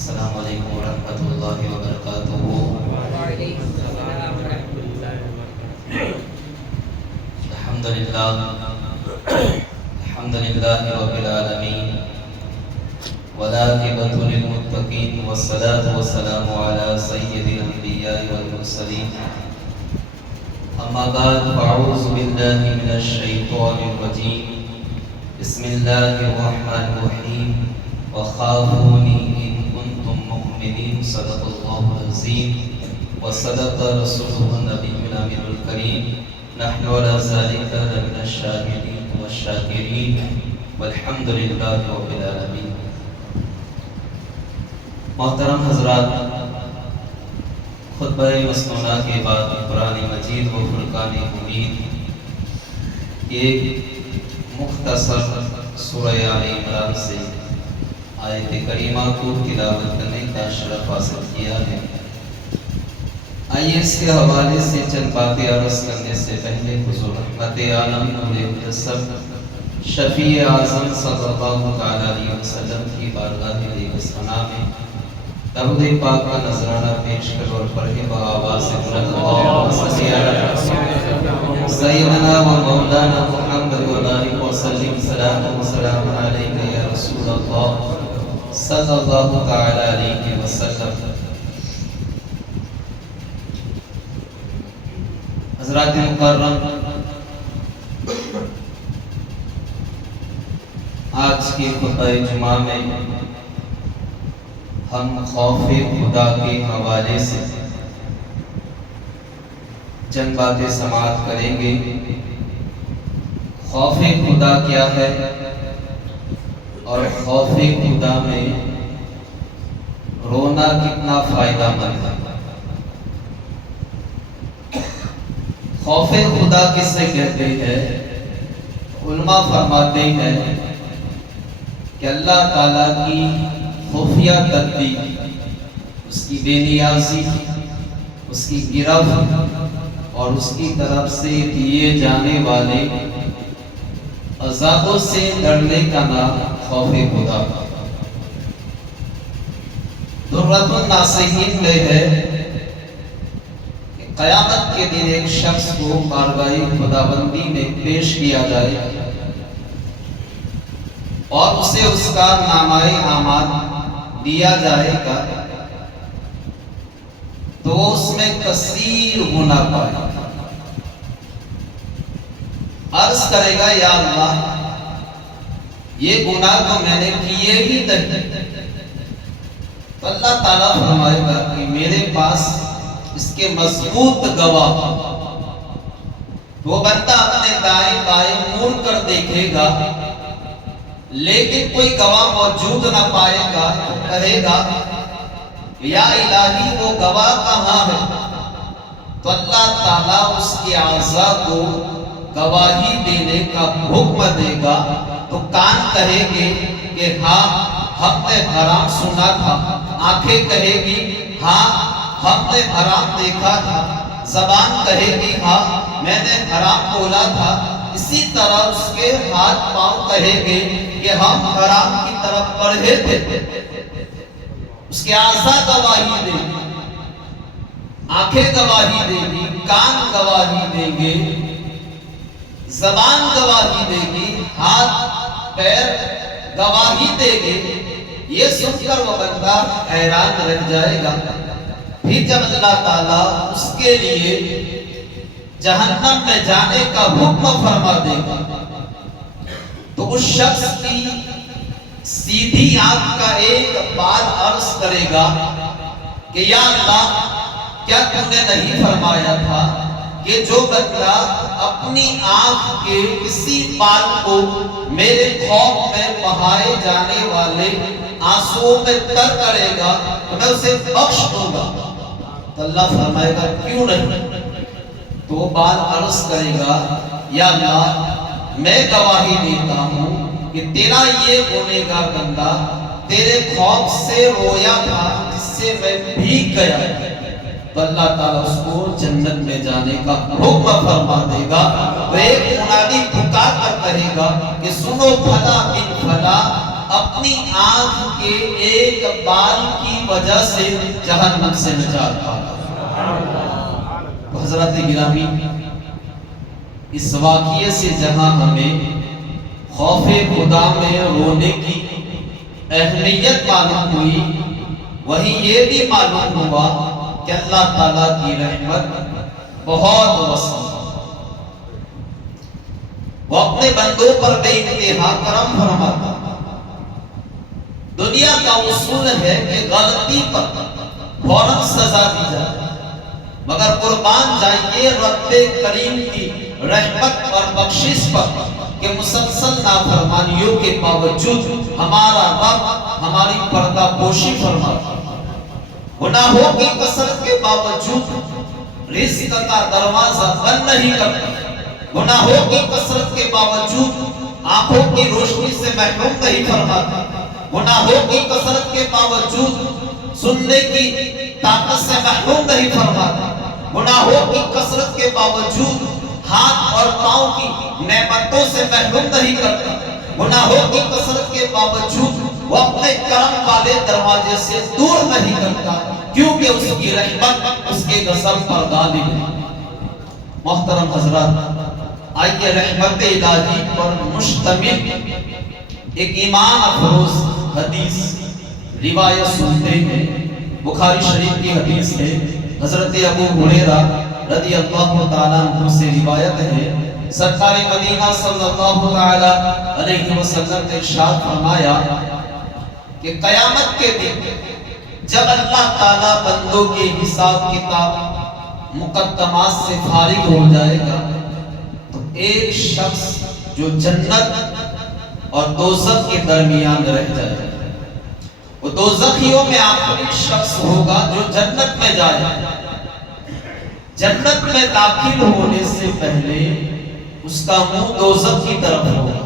السلام علیکم ورحمۃ اللہ وبرکاتہ۔ وعلیکم السلام ورحمۃ اللہ وبرکاتہ۔ الحمدللہ رب العالمین والعاقبۃ للمتقین والصلاة والسلام علی سید الانبیاء والمرسلین، اما بعد فاعوذ باللہ من الشیطان الرجیم، بسم اللہ الرحمن الرحیم، وخافونی ان کنتم مؤمنین، صدق اللہ العظیم وصدق رسولہ النبی الامین الکریم، نحن علی ذلک لمن الشاہدین والشاکرین والحمد للہ رب العالمین۔ محترم حضرات، خطبہ مسنونہ کے بعد قرآن مجید و فرقان حمید ایک مختصر سورہ آل عمران سے آیت کریمہ کو تلاوت کرنے کا شرف حاصل کیا ہے۔ آئیے اس کے حوالے سے چند باتیں عرض کرنے سے پہلے حضور رحمت عالم نور مجسم شفیع اعظم صلی اللہ تعالی علیہ وسلم کی بارگاہ ثنا میں درود پاک کا نذرانہ پیش کر اور پڑھے بآواز سے بلند اللہم صلی علی سیدنا و مولانا محمد و بارک وسلم، سلام علیکہ یا رسول اللہ صلی اللہ تعالی علیہ وسلم۔ حضرات مکرم، آج کی خطبہ جمعہ میں ہم خوف خدا کے حوالے سے چند باتیں سماعت کریں گے۔ خوف خدا کیا ہے اور خوف خدا میں رونا کتنا فائدہ مند ہے۔ خوف خدا کس سے کہتے ہیں؟ علماء فرماتے ہیں کہ اللہ تعالیٰ کی خفیہ تدبیر، اس کی بے نیازی، اس کی گرفت اور اس کی طرف سے دیے جانے والے عذابوں سے ڈرنے کا نام خوف خدا۔ درۃ الناصحین میں ہے کہ قیامت کے دن ایک شخص کو بارگاہ خداوندی میں پیش کیا جائے اور اسے اس کا نامہ اعمال دیا جائے گا تو وہ اس میں کثیر گناہ پائے گا۔ عرض کرے گا یا اللہ، یہ گناہ تو میں نے کیے ہی نہیں۔ تو اللہ تعالیٰ فرمائے گا کہ میرے پاس اس کے مضبوط گواہ۔ وہ بندہ اپنے دائیں بائیں مڑ کر دیکھے گا لیکن کوئی گواہ موجود نہ پائے گا تو کہے گا یا الہی وہ گواہ کہاں ہے؟ تو اللہ تعالیٰ اس کے اعضاء کو گواہی دینے کا حکم دے گا۔ تو کان کہے گے کہ ہاں ہم نے حرام سنا تھا، آنکھیں کہے گی ہاں ہم نے حرام دیکھا تھا، زبان کہے گی ہاں میں نے حرام بولا تھا، اسی طرح اس کے ہاتھ پاؤں کہے گے کہ ہم حرام کی طرف بڑھے تھے۔ اس کے اعضاء گواہی دیں گے، آنکھیں گواہی دیں گی، کان گواہی دیں گے، زبان گواہی دے گی، ہاتھ پیر گواہی دے گے۔ یہ سن کر وہ بندہ حیران رہ جائے گا۔ پھر جب اللہ تعالیٰ اس کے لیے جہنم میں جانے کا حکم فرما دے گا تو اس شخص کی سیدھی آنکھ کا ایک بال عرض کرے گا کہ یا اللہ، کیا تو نے نہیں فرمایا تھا کہ جو بندہ اپنی آنکھ کے کسی بال کو میرے خوف میں بہائے جانے والے آنسوؤں میں تر کرے گا تو میں اسے بخش دوں گا؟ تو اللہ فرمائے گا کیوں نہیں؟ تو وہ بال عرض کرے گا یا اللہ، میں گواہی دیتا ہوں کہ تیرا یہ گنہگار بندہ تیرے خوف سے رویا تھا جس سے میں بھیگ گیا۔ تو اللہ تعالیٰ اس کو جنت میں جانے کا حکم فرما دے گا۔ تو ایک منادی پکار کر کہے گا کہ سنو بھلا بن بھلا، اپنی آنکھ کے ایک بال کی وجہ سے جہنم سے نجات پایا۔ حضرات گرامی، اس واقعے سے جہاں ہمیں خوف خدا میں رونے کی اہمیت معلوم ہوئی، وہی یہ بھی معلوم ہوا کہ اللہ تعالیٰ کی رحمت بہت وسیع، وہ اپنے بندوں پر بے انتہا کرم فرماتا۔ دنیا کا اصول ہے کہ غلطی پر فوراً سزا دی جائے، مگر قربان جائیے رب کریم کی رحمت اور بخشش پر کہ مسلسل نافرمانیوں کے باوجود ہمارا رب ہماری پردہ پوشی فرماتا، گناہوں کی کثرت کے باوجود رزق کا دروازہ بند نہیں کرتا، گناہوں کی کثرت کے باوجود آنکھوں کی روشنی سے محروم نہیں فرماتا، گناہوں کی کثرت کے باوجود سننے کی طاقت سے محروم نہیں فرماتا، گناہوں کی کثرت کے باوجود ہاتھ اور پاؤں کی نعمتوں سے محروم نہیں کرتا، گناہوں کی کثرت کے باوجود وہ اپنے کرم والے دروازے سے دور نہیں کرتا، کیونکہ اس کی رحمت اس کے غضب پر غالب ہے۔ محترم حضرات، آئیے رحمت الہی پر مشتمل ایک ایمان افروز حدیث روایت سنتے ہیں۔ بخاری شریف کی حدیث ہے، حضرت ابو ہریرہ رضی اللہ تعالیٰ عنہ سے روایت ہے، سرکار مدینہ صلی اللہ تعالیٰ علیہ وسلم نے ارشاد فرمایا کہ قیامت کے دن جب اللہ تعالیٰ بندوں کے حساب کتاب مقدمات سے فارغ ہو جائے گا تو ایک شخص جو جنت اور دوزخ کے درمیان رہ جائے گا، وہ دوزخیوں میں آخری شخص ہوگا جو جنت میں جائے گا۔ جنت میں داخل ہونے سے پہلے اس کا منہ دوزخ کی طرف ہوگا،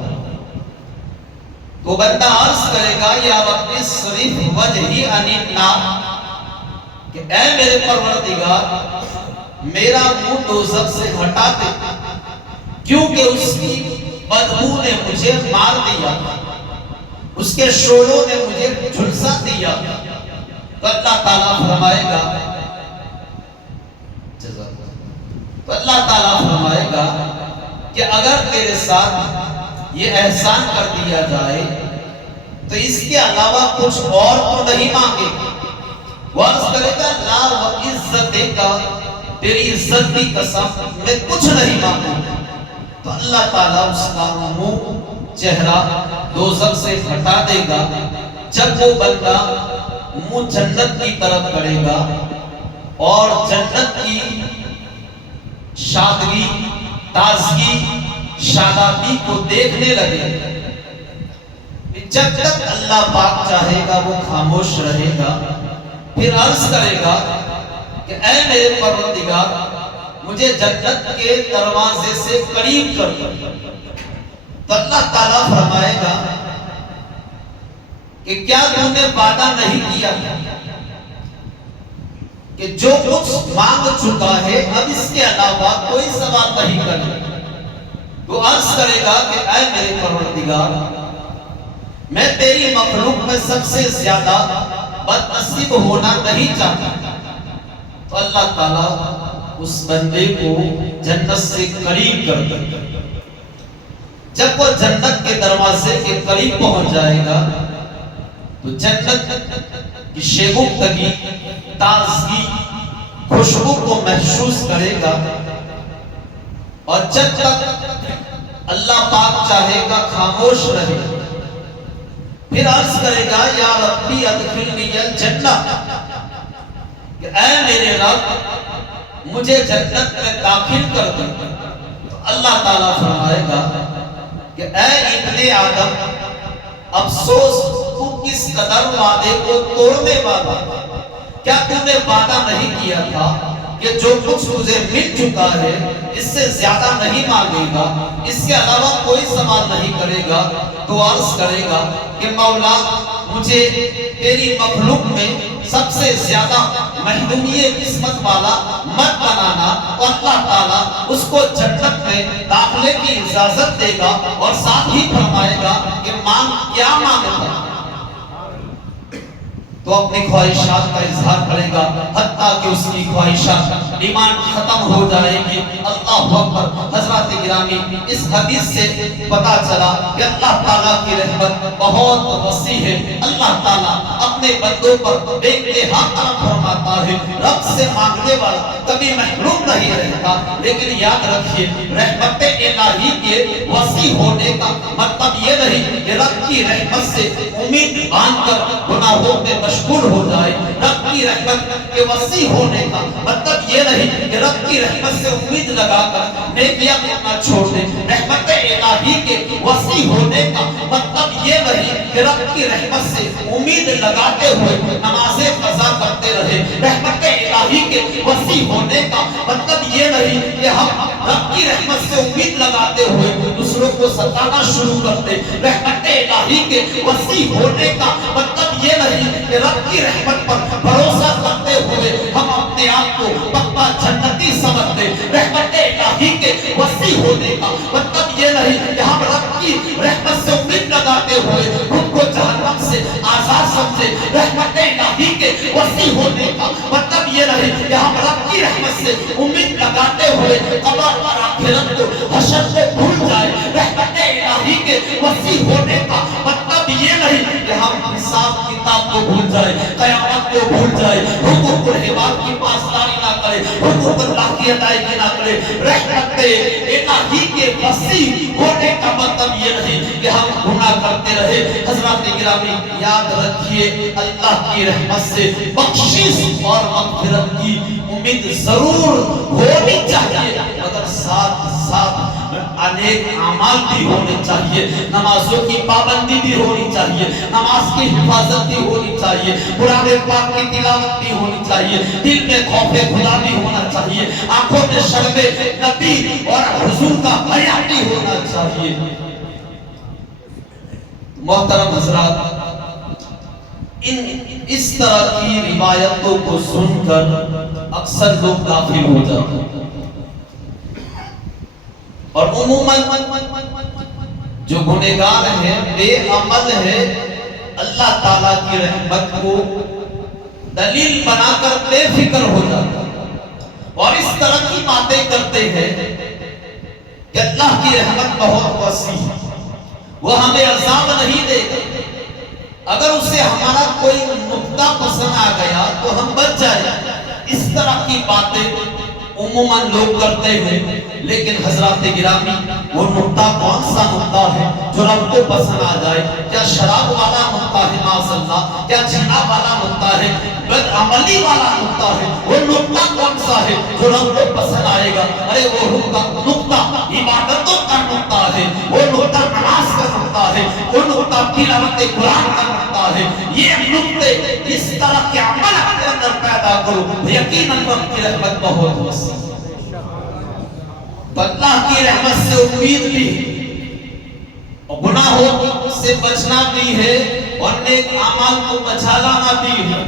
تو بندہ عرض کرے گا یا رب اصرف وجہی عن النار، کہ اے میرے پروردگار میرا منہ دوزخ سے ہٹا دے، کیونکہ اس کی بدبو نے مجھے مار دیا، اس کے شعلوں نے مجھے جھلسا دیا۔ تو اللہ تعالیٰ فرمائے گا، تو اللہ تعالیٰ فرمائے گا کہ اگر تیرے ساتھ یہ احسان کر دیا جائے تو اس کے علاوہ کچھ اور تو نہیں مانگے۔ وہ عرض کرے گا لا و عزت کا، تیری عزت کی قسم میں کچھ نہیں مانگوں۔ تو اللہ تعالیٰ اس کا منہ چہرہ دوزخ سے ہٹا دے گا۔ جب وہ بندہ منہ جنت کی طرف کرے گا اور جنت کی شادگی، تازگی، شادابی کو دیکھنے لگے، جب تک اللہ پاک چاہے گا وہ خاموش رہے گا، پھر عرض کرے گا کہ اے میرے پروردگار مجھے جنت کے دروازے سے قریب کر دو۔ تو اللہ تعالیٰ فرمائے گا کہ کیا تو نے وعدہ نہیں کیا کہ جو کچھ مانگ چکا ہے اب اس کے علاوہ کوئی سوال نہیں کرے؟ تو عرض کرے گا کہ اے میرے پروردگار میں تیری مخلوق میں سب سے زیادہ بد نصیب ہونا نہیں چاہتا۔ تو اللہ تعالیٰ اس بندے کو جنت سے قریب کر دے گا۔ جب وہ جنت کے دروازے کے قریب پہنچ جائے گا تو جنت کی شیگفتگی، تازگی، خوشبو کو محسوس کرے گا، اور جب تک اللہ پاک چاہے گا خاموش رہے گا۔ پھر عرض کرے گا یا ربی ادخلنی الجنہ، کہ اے میرے رب مجھے جنت میں داخل کر دے۔ تو اللہ تعالیٰ فرمائے گا کہ اے ابن آدم افسوس تو کس قدر وعدے کو توڑنے والا، کیا تو نے وعدہ نہیں کیا تھا کہ جو کچھ تجھے مل چکا ہے اس سے زیادہ نہیں مانگے گا، اس کے علاوہ کوئی سوال نہیں کرے گا؟ تو عرض کرے گا کہ مولا مجھے تیری مخلوق میں سب سے زیادہ محرومیت قسمت والا مت بنانا۔ اور اللہ تعالیٰ اس کو جنت میں داخلے کی اجازت دے گا اور ساتھ ہی فرمائے گا کہ مانگ کیا مانگتا تو اپنی خواہشات کا اظہار کرے گا، حتیٰ کہ اس کی خواہشات ایمان ختم ہو جائے گی۔ اللہ اکبر۔ حضرات گرامی، اس حدیث سے پتا چلا کہ اللہ تعالیٰ کی رحمت بہت وسیع ہے۔ اللہ تعالیٰ اپنے بندوں پر بے انتہا کرم فرماتا ہے۔ رب سے مانگنے والا کبھی محروم نہیں رہتا، لیکن یاد رکھیے رحمت الہی کے وسیع ہونے کا مطلب یہ نہیں کہ رب کی رحمت سے امید باندھ کر گناہوں میں مشغول ہو جائے۔ رب کی رحمت کے وسیع ہونے کا مطلب یہ نہیں کہ رب کی رحمت سے امید لگا کر نیکیاں کرنا چھوڑ دے۔ رحمت الہی کے وسیع ہونے کا مطلب یہ نہیں کہ رب کی رحمت سے امید لگاتے ہوئے نمازیں قضا کرتے رہے۔ رحمت الہی کے وسیع ہونے کا مطلب یہ نہیں کہ ہم رب کی رحمت سے امید لگاتے ہوئے دوسروں کو ستانا شروع کرتے۔ رحمت الہی کے وسیع ہونے کا مطلب یہ نہیں کہ رب کی رحمت پر بھروسہ کرتے ہوئے ہم اپنے آپ کو پکا جنتی سمجھتے۔ رحمت الہی کے وسیع ہونے کا مطلب یہ نہیں کہ ہم رب کی رحمت سے امید لگاتے ہوئے خود کو جہنم سے آزاد سمجھے۔ رحمت الہی کے وسیع ہونے کا مطلب یہ نہیں کہ ہم رب کی رحمت سے امید لگاتے ہوئے قبر اور آخرت کو حشر سے بھول جائے۔ رحمت الہی کے وسیع ہونے کا مطلب یہ نہیں کہ ہم حساب کتاب کو بھول جائے، قیامت کو بھول جائے، حقوق العباد کی پاسداری نہ کرے، حقوق اللہ کی ادائیگی نہ کرے۔ رحمت الہی کے وسیع ہونے کا مطلب یہ نہیں کہ ہم گناہ کرتے رہے۔ حضرات گرامی، یاد رکھیے اللہ کی رحمت سے بخشش اور مغفرت کی امید ضرور ہونی چاہیے، مگر ساتھ ساتھ انیک اعمال بھی ہونے چاہیے۔ نمازوں کی پابندی بھی ہونی چاہیے، نماز کی حفاظت بھی ہونی چاہیے، قرآن پاک کی تلاوت بھی ہونی چاہیے، دل میں خوف خدا بھی ہونا چاہیے، آنکھوں میں شرم نبی اور حضور کا حیا بھی ہونا چاہیے۔ محترم حضرات، اس طرح کی روایتوں کو سن کر اکثر لوگ غافل ہو جاتے ہیں، اور عموماً جو گنہگار ہیں، بے عمل ہے، اللہ تعالیٰ کی رحمت کو دلیل بنا کر بے فکر ہو جاتا ہے اور اس طرح کی باتیں کرتے ہیں کہ اللہ کی رحمت بہت وسیع ہے، وہ ہمیں عذاب نہیں دے گا۔ اگر اسے ہمارا کوئی نقطہ پسند آ گیا تو ہم بچ جائیں۔ اس طرح کی باتیں عموماً لوگ کرتے ہیں، لیکن حضرات گرامی، وہ نقطہ کون سا نقطہ ہے جو رب کو پسند آ جائے؟ کیا شراب والا نقطہ ہے معاذ اللہ؟ کیا زنا والا نقطہ ہے؟ بد عملی والا نقطہ ہے؟ وہ نقطہ کون سا ہے جو رب کو پسند آئے گا؟ ارے وہ نقطہ عبادتوں کا نقطہ ہے، وہ نقطہ نماز کا نقطہ ہے، وہ نقطہ تلاوت قرآن کا نقطہ ہے۔ یہ نقطے اس طرح کے عمل اپنے اندر پیدا کرو، یقیناً رب کی رحمت بہت وسیع۔ اللہ کی رحمت سے امید بھی اور گناہوں سے بچنا بھی ہے، اور نیک اعمال کو بچا لانا بھی ہے،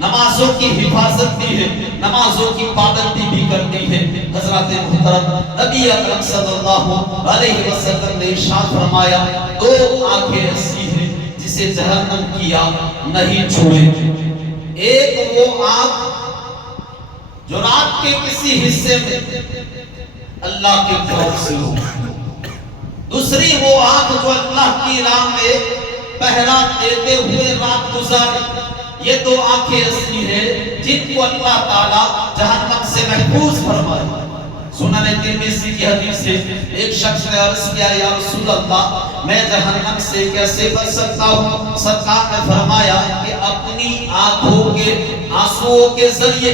نمازوں کی حفاظت بھی ہے، نمازوں کی پابندی بھی کرتی ہے۔ حضرات محترم، نبی اکرم صلی اللہ علیہ وسلم نے ارشاد فرمایا، دو آنکھیں ایسی ہیں جسے جہنم کی آگ نہیں چھوئے۔ ایک وہ آنکھ جو رات کے کسی حصے میں اللہ کے خوف سے ہو، دوسری وہ آنکھ جو اللہ کی راہ میں پہرا دیتے ہوئے رات گزارے۔ یہ دو آنکھیں ایسی ہیں جن کو اللہ تعالیٰ جہنم سے محفوظ فرمائے۔ سنن ترمذی کی حدیث سے ایک شخص نے عرض کیا، یا رسول اللہ، میں جہنم سے کیسے بچ سکتا ہوں؟ سرکار نے فرمایا کہ اپنی آنکھوں کے آنسوؤں کے ذریعے،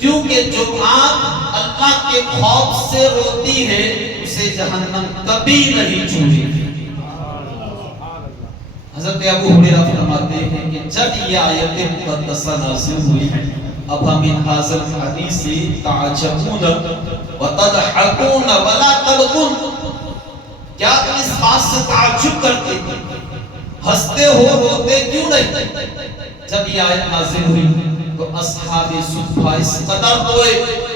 کیونکہ جو آنکھ اللہ کے خوف سے روتی ہے اسے جہنم کبھی نہیں چھوئے۔ حضرت ابو ہریرہ فرماتے ہیں کہ جب یہ آیت مقدسہ نازل ہوئی، اب ہم ان حاضر حدیث تعجبون وتضحكون ولا تبكون، کیا تم اس بات سے تعجب کرتے ہنستے ہو روتے کیوں نہیں؟ جب یہ آیت نازل ہوئی تو اصحاب صفہ اس قدر ہوئے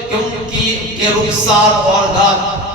کہ ان کی رخسار اور گال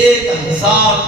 1000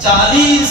40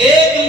1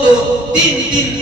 2-3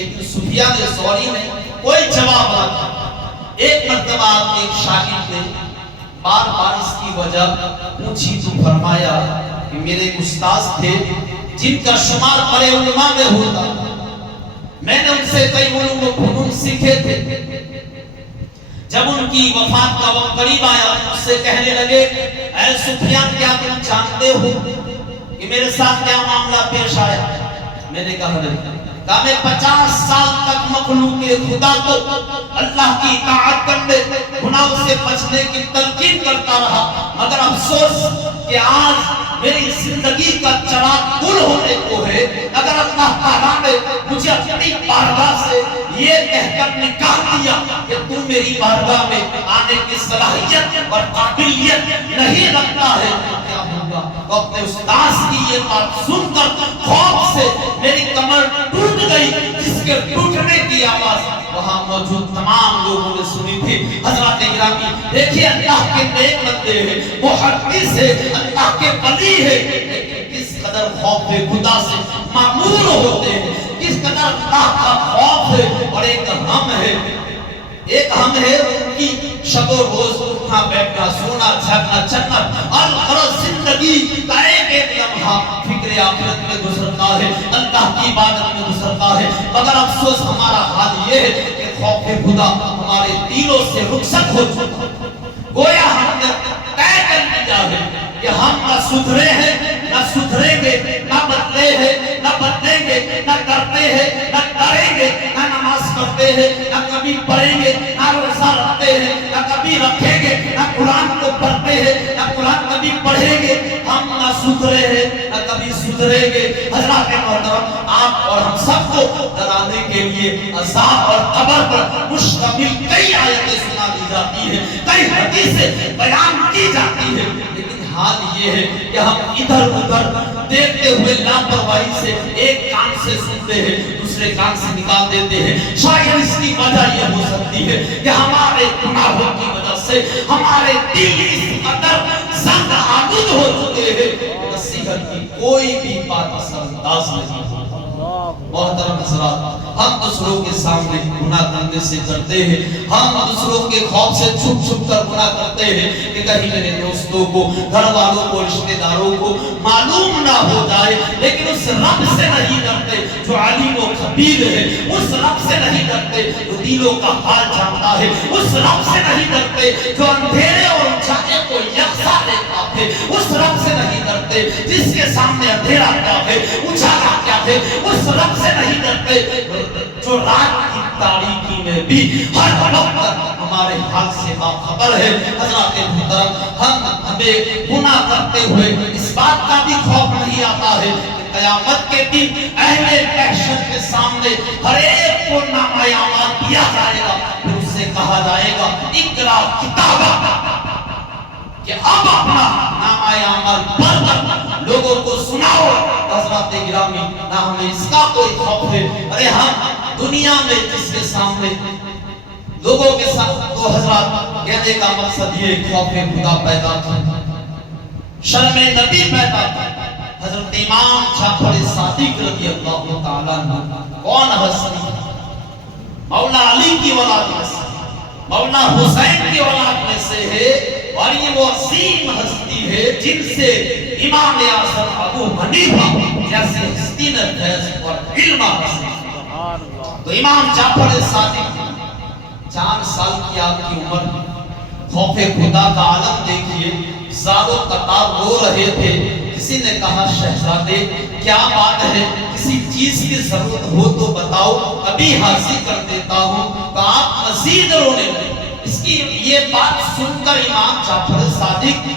لیکن سفیان ثوری نے کوئی جواب نہ دیا۔ ایک مرتبہ آپ کے ایک شاگرد نے بار بار اس کی وجہ پوچھی تو فرمایا کہ میرے ایک استاد تھے جن کا شمار بڑے علماء میں ہوتا، میں نے ان سے کئی علوم و فنون سیکھے تھے۔ جب ان کی وفات کا وقت قریب آیا اس سے کہنے لگے اے سفیان کیا تم جانتے ہو کہ میرے ساتھ کیا معاملہ پیش آیا؟ میں نے کہا نہیں۔ کہا میں 50 سال تک مخلوق خدا کو اللہ کی اطاعت کرنے گناہوں سے بچنے کی تلقین کرتا رہا، مگر افسوس کہ آج میری زندگی کا چراغ گل ہونے کو ہے۔ اگر اللہ تعالیٰ نے مجھے اپنی بارگاہ سے یہ کہہ کر نکال دیا کہ تم میری بارگاہ میں آنے کی صلاحیت اور قابلیت نہیں رکھتا ہے تو کیا ہوگا؟ تو اپنے استاد کی یہ بات سن کر خوف سے میری کمر ٹوٹ گئی، جس کے ٹوٹنے کی آواز وہاں موجود تمام لوگوں نے سنی تھی۔ حضرات گرامی دیکھیے اللہ کے نیک بندے ہیں، محدث ہے، اللہ کے ولی ہے، لیکن کس قدر خوف خدا سے معمور ہوتے ہیں، کس قدر اللہ کا خوف ہے۔ اور ایک ہم ہے ان کی شب و روز اٹھنا بیٹھنا سونا جھاگنا چلنا اور غرض زندگی کا ایک لمحہ فکر آخرت میں گزرتا ہے، اللہ کی عبادت میں گزرتا ہے۔ مگر افسوس ہمارا حال یہ ہے کہ خوف خدا ہمارے دلوں سے رخصت ہو چکا، گویا ہم نے طے کر لیا ہے کہ ہم نہ سدھرے ہیں نہ سدھریں گے، نہ بدلے ہیں نہ بدلیں گے، نہ کرتے ہیں نہ کریں گے، نہ نماز پڑھتے ہیں نہ کبھی پڑھیں گے، نہ روزہ رکھتے ہیں نہ کبھی رکھیں گے، نہ قرآن کو پڑھتے ہیں نہ قرآن کبھی پڑھیں گے۔ ہم نہ سدھرے ہیں نہ کبھی سدھریں گے۔ حضرات محترم آپ اور ہم سب کو ڈرانے کے لیے عذاب اور قبر پر مشتمل کئی آیتیں سنا دی جاتی ہیں، کئی حدیثیں بیان کی جاتی ہیں، لیکن حال یہ ہے کہ ہم ادھر ادھر دیکھتے ہوئے لاپرواہی سے ایک کان سے سنتے ہیں دوسرے کان سے نکال دیتے ہیں۔ شاید اس کی وجہ یہ ہو سکتی ہے کہ ہمارے گناہوں کی وجہ سے ہمارے دل اس قدر زنگ آلود ہو چکے ہیں، نصیحت کی کوئی بھی بات اثر انداز نہیں۔ محترم حضرات ہم دوسروں کے سامنے گناہ کرنے سے ڈرتے ہیں، ہم دوسروں کے خوف سے چھپ چھپ کر گناہ کرتے ہیں کہ کہیں میرے دوستوں کو گھر والوں کو رشتہ داروں کو معلوم نہ ہو جائے، لیکن اس رب سے نہیں ڈرتے جو علیم و خبیر ہے، اس رب سے نہیں ڈرتے جو دلوں کا حال جانتا ہے، اس رب سے نہیں ڈرتے جو اندھیرے اور اجالے کو یکساں دیکھتا ہے، اس رب سے نہیں ڈرتے جس کے سامنے اندھیرا کیا ہے اجالا کیا ہے، اس رب سے نہیں ڈرتے جو رات کی تاریکی میں بھی ہر وقت ہمارے حال سے باخبر ہے۔ حضرات محترم ہمیں گناہ کرتے ہوئے اس بات کا بھی خوف نہیں آتا ہے کہ قیامت کے دن اہل محشر کے سامنے ہر ایک کو نامہ اعمال دیا جائے گا، پھر اس سے کہا جائے گا اقرا کتابہ، کہ اب اپنا نامہ اعمال پڑھ کر لوگوں کو سناؤ۔ حضرات گرامی نہ ہمیں اس کا کوئی خوف ہے، ارے ہم دنیا میں جس کے سامنے لوگوں کے ساتھ تو حضرات کہنے کا مقصد یہ خوف خدا پیدا تھا، شرم نبی پیدا تھا۔ حضرت امام جعفر صادق رضی اللہ تعالیٰ عنہ کون ہستی؟ مولا علی کی اولاد میں سے، مولا حسین کی اولاد میں سے ہے، اور یہ وہ عظیم ہستی ہے جن سے امام اعظم ابو حنیفہ جیسے ہستی نے فیض اور علم حاصل کیا۔ تو امام جعفر صادق 4 سال کی آپ کی عمر، خوف خدا کا عالم دیکھیے، زار و قطار رو رہے تھے۔ کسی نے کہا شہزادے کیا بات ہے، کسی چیز کی ضرورت ہو تو بتاؤ، ابھی حاصل کر دیتا ہوں۔ تو آپ مزید رونے لگے۔ اس کی یہ بات سن کر امام جعفر صادق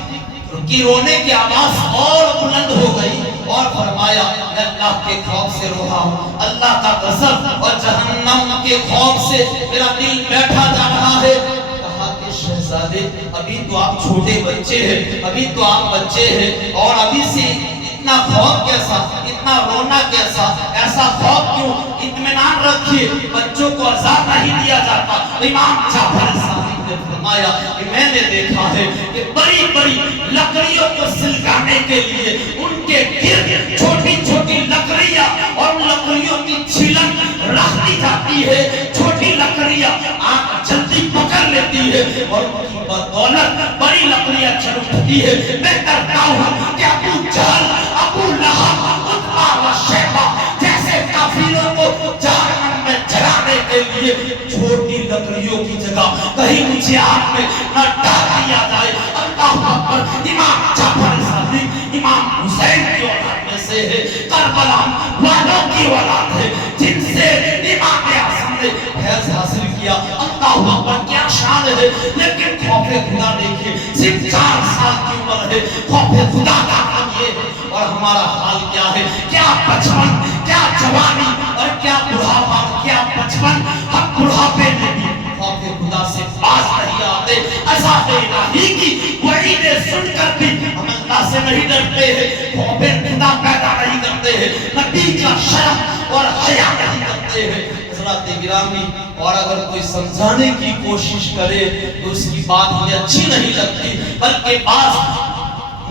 کی رونے کی آواز اور بلند ہو گئی اور فرمایا میں اللہ کے خوف سے رو رہا ہوں، اللہ کا غضب اور جہنم کے خوف سے میرا دل بیٹھا جا رہا ہے۔ کہا کہ شہزادے ابھی تو آپ چھوٹے بچے ہیں، ابھی تو آپ بچے ہیں، اور ابھی سے اتنا خوف کیسا، اتنا رونا کیسا، ایسا خوف کیوں؟ اطمینان رکھیے بچوں کو عذاب نہیں دیا جاتا۔ امام جعفر صادق نے فرمایا کہ میں نے دیکھا ہے کہ بڑی بڑی لکڑیوں کو سلگانے کے لیے ان کے گرد چھوٹی چھوٹی لکڑیاں اور لکڑیوں کی چھلن رکھی جاتی ہے. چھوٹی لکڑیاں آگ جلدی پکڑ لیتی ہے اور ان کی بدولت بڑی لکڑیاں چل اٹھتی ہے. میں ڈرتا ہوں کہ ابو جہل، ابو لہب، عتبہ و شیبہ جیسے کافروں کو جہنم میں جلانے کے لیے چھوٹی لکڑیوں کی جگہ کہیں مجھے آگ میں نہ ڈال دیا جائے. اللہ اکبر. امام جعفر صادق امام حسین کی اولاد میں سے ہے، کربلا والوں کی اولاد ہے جن سے امام اعظم نے فیض حاصل کیا. اللہ اکبر. کیا شان ہے. لیکن خوف خدا دیکھیے، صرف 4 سال کی عمر ہے. خوف خدا کا نام یہ ہے. اور ہمارا حال کیا ہے؟ کیا بچپن، کیا جوانی اور کیا بڑھاپا، کیا بچپن ہم بڑھاپے میں بھی خوف خدا سے باز نہیں آتے. عذاب الہی کی وعیدیں سن کر بھی ہم اللہ سے نہیں ڈرتے ہیں، خوف خدا پیدا نہیں کرتے ہیں، نبی کا شرم اور حیا نہیں کرتے ہیں. حضرات گرامی، اور اگر کوئی سمجھانے کی کوشش کرے تو اس کی بات ہمیں اچھی نہیں لگتی، بلکہ بعض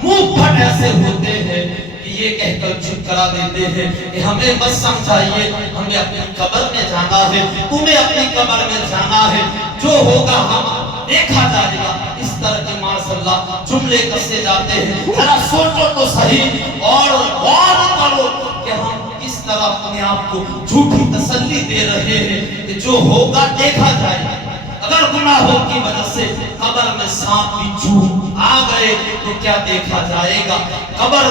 منہ پھٹ ایسے ہوتے ہیں کہ یہ کہہ کر چپ کرا دیتے ہیں کہ ہمیں بس سمجھائیے، ہمیں اپنی قبر میں جانا ہے، تمہیں اپنی قبر میں جانا ہے، جو ہوگا ہم دیکھا جائے گا. اس طرح کے ماشاءاللہ جملے کسے جاتے ہیں. ذرا سوچو تو صحیح اور غور کرو کہ ہم اس طرح اپنے آپ کو جھوٹی تسلی دے رہے ہیں کہ جو ہوگا دیکھا جائے گا. اگر گناہوں کی وجہ سے قبر میں سانپ بچھو آ گئے تو کیا دیکھا جائے گا؟ قبر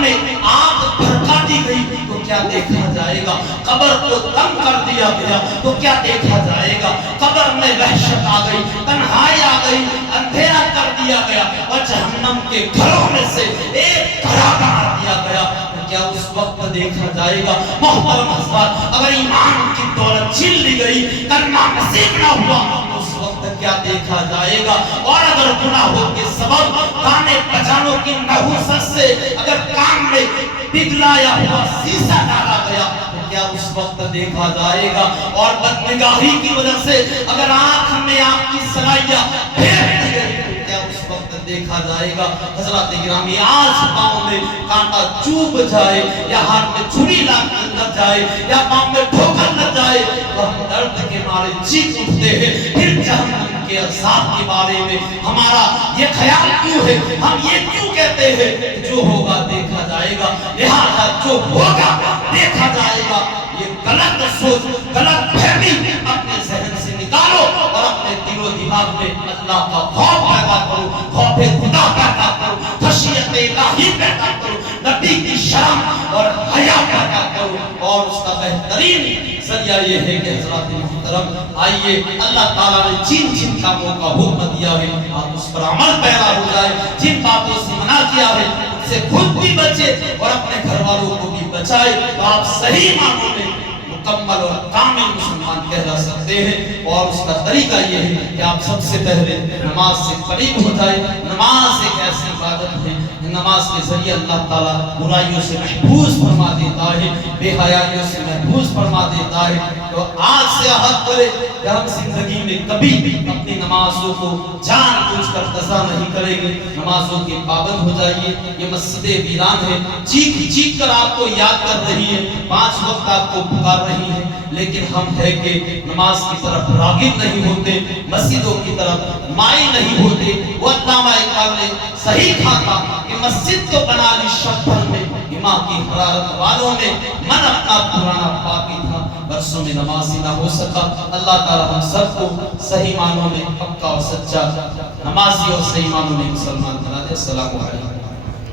میں آگ بھڑکا دی گئی تو کیا دیکھا جائے گا؟ قبر کو تنگ کر دیا گیا تو کیا دیکھا جائے گا؟ قبر میں وحشت آ گئی، تنہائی آ گئی، اندھیرا کر دیا گیا اور جہنم کے گھروں میں سے ایک گھرا بنا دیا گیا، کیا اس وقت دیکھا جائے گا؟ محترم حضرات، اگر ایمان کی دولت چھین لی گئی، کلمہ نصیب نہ ہوا تو اس وقت کیا دیکھا جائے گا؟ اور اگر گناہوں کے سبب گانے بجانوں کی نحوست سے اگر کام میں پگھلایا ہوا سیسا ڈالا گیا تو کیا اس وقت دیکھا جائے گا؟ اور بدنگاہی کی وجہ سے اگر آنکھ میں آپ کی سرائیاں پھینک دی گئی تو کیا اس وقت دیکھا جائے گا؟ حضرات گرامی، آج پاؤں میں کانٹا چوب جائے یا ہاتھ میں چھری لگ جائے یا پاؤں میں ٹھوکر لگ جائے تو ہم درد کے مارے چیخ اٹھتے ہیں. پھر جہنم کے عذاب کے بارے میں ہمارا یہ خیال کیوں ہے؟ ہم یہ کیوں کہتے ہیں کہ جو ہوگا دیکھا جائے گا، لہذا جو ہوگا دیکھا جائے گا؟ یہ غلط سوچ، غلط فہمی اپنے ذہن سے نکالو اور اپنے دل و دماغ میں اللہ کا خوف پیدا کرو، خوف خدا پیدا کرو، خشیت الہی پیدا کرو، نبی کی شرم اور حیا پیدا کرو. اور اس کا بہترین ذریعہ یہ ہے کہ حضرات محترم آئیے، اللہ تعالیٰ نے جن کاموں کا حکم دیا ہے آپ اس پر عمل پیرا ہو جائے، جن باتوں سے منع کیا ہے ان سے خود بھی بچے اور اپنے گھر والوں کو بھی بچائے، تو آپ صحیح معنوں میں مکمل اور کامل مسلمان کہلا سکتے ہیں. اور اس کا طریقہ یہ ہے کہ آپ سب سے پہلے نماز سے قریب ہو جائے. نماز ایک ایسی عبادت ہے، نماز کے ذریعے اللہ تعالیٰ برائیوں سے محفوظ فرما دیتا ہے، بے حیائیوں سے محفوظ فرما دیتا ہے. تو آج سے عہد کرے کہ ہم زندگی میں کبھی بھی اپنی نمازوں کو جان بوجھ کر قضا نہیں کریں گے، نمازوں کے پابند ہو جائیے. یہ مسجد ویران ہے، چیخ کر آپ کو یاد کر رہی ہے، 5 وقت آپ کو پکار رہی ہے، لیکن ہم ہے کہ نماز کی طرف راغب نہیں ہوتے، مسجدوں کی طرف مائل نہیں ہوتے. وہ علامہ اقبال نے صحیح کہا تھا کہ مسجد تو بنا لی شب بھر میں، امام کی حرارت والوں میں من اپنا پرانا باقی تھا، برسوں میں نمازی نہ ہو سکا. اللہ تعالی ہم سب کو صحیح معنوں میں پکا اور سچا نمازی اور صحیح معنوں میں مسلمان بنا دے. السلام علیکم.